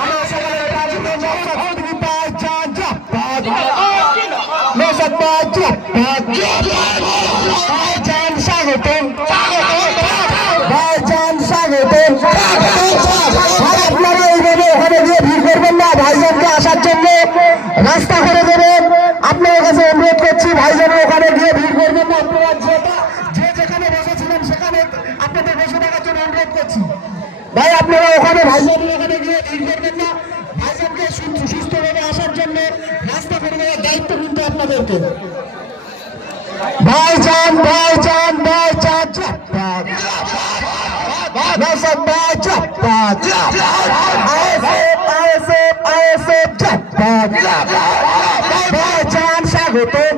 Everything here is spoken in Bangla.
আমরা সকলে ভাইজান স্বাগতম, ভাইজান স্বাগতম। আপনারা এইভাবে ওখানে গিয়ে ভিড় করবেন না, ভাইজানকে আসার জন্য রাস্তা করে দেবেন। আপনাদের কাছে অনুরোধ করছি, ভাইজানের ওখানে গিয়ে ভিড় করবেন না। আপনারা যে যেখানে বসেছিলেন সেখানে আপনাদের বসে থাকার জন্য অনুরোধ করছি। ভাই আপনারা ওখানে ভাইজানের ওখানে গিয়ে ভিড় করবেন না। ভাইজানকে সুস্থভাবে আসার জন্য রাস্তা করে দেওয়ার দায়িত্ব কিন্তু আপনাদেরকে। ভাইজান ভাইজান ভাইজান ভাইজান স্বাগতম।